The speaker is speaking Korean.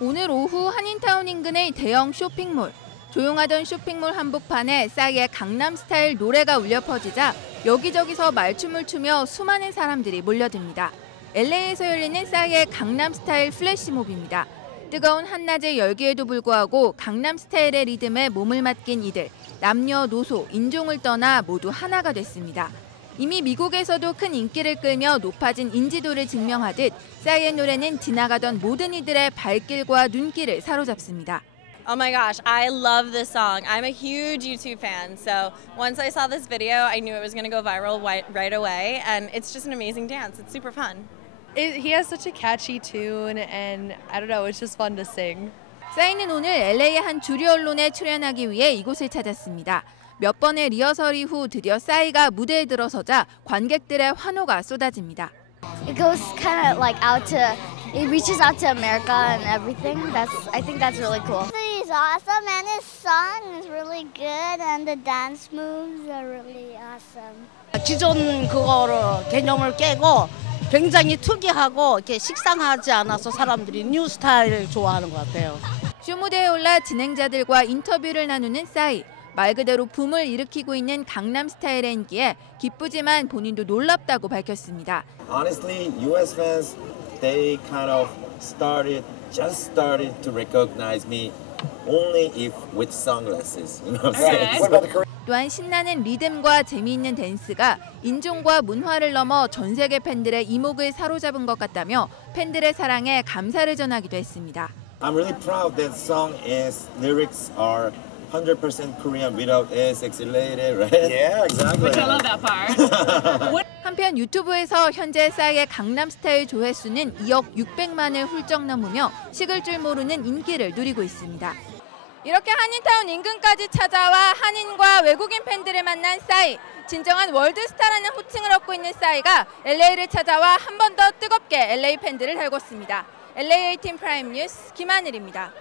오늘 오후 한인타운 인근의 대형 쇼핑몰. 조용하던 쇼핑몰 한복판에 싸이의 강남스타일 노래가 울려 퍼지자 여기저기서 말춤을 추며 수많은 사람들이 몰려듭니다. LA에서 열리는 싸이의 강남스타일 플래시몹입니다. 뜨거운 한낮의 열기에도 불구하고 강남스타일의 리듬에 몸을 맡긴 이들. 남녀 노소, 인종을 떠나 모두 하나가 됐습니다. 이미 미국에서도 큰 인기를 끌며 높아진 인지도를 증명하듯 싸이의 노래는 지나가던 모든 이들의 발길과 눈길을 사로잡습니다. Oh my gosh, I love this song. I'm a huge YouTube fan. So once I saw this video, I knew it was going to go viral right away. And it's just an amazing dance. It's super fun. It, he has such a catchy tune, and I don't know, it's just fun to sing. 싸이는 오늘 LA의 한 주류 언론에 출연하기 위해 이곳을 찾았습니다. 몇 번의 리허설 이후 드디어 싸이가 무대에 들어서자 관객들의 환호가 쏟아집니다. it goes kind of like out to it reaches out to America and everything. That's I think that's really cool. He's awesome and his song is really good and the dance moves are really awesome. 기존 그거를 개념을 깨고 굉장히 특이하고 이렇게 식상하지 않아서 사람들이 뉴 스타일 좋아하는 것 같아요. 쇼 무대에 올라 진행자들과 인터뷰를 나누는 싸이. 말 그대로 붐을 일으키고 있는 강남 스타일의 인기에 기쁘지만 본인도 놀랍다고 밝혔습니다. honestly, US fans, they kind of started, just started to recognize me only if with sunglasses. You know what I'm saying? What about the Korean? 또한 신나는 리듬과 재미있는 댄스가 인종과 문화를 넘어 전 세계 팬들의 이목을 사로잡은 것 같다며 팬들의 사랑에 감사를 전하기도 했습니다. I'm really proud that song is lyrics are 100% Korean without S excited, right? Yeah, exactly. 한편 유튜브에서 현재 싸이의 강남 스타일 조회수는 2억 600만을 훌쩍 넘으며 식을 줄 모르는 인기를 누리고 있습니다. 이렇게 한인타운 인근까지 찾아와 한인과 외국인 팬들을 만난 싸이. 진정한 월드스타라는 호칭을 얻고 있는 싸이가 LA를 찾아와 한 번 더 뜨겁게 LA 팬들을 달궜습니다. LA 18 프라임 뉴스 김하늘입니다.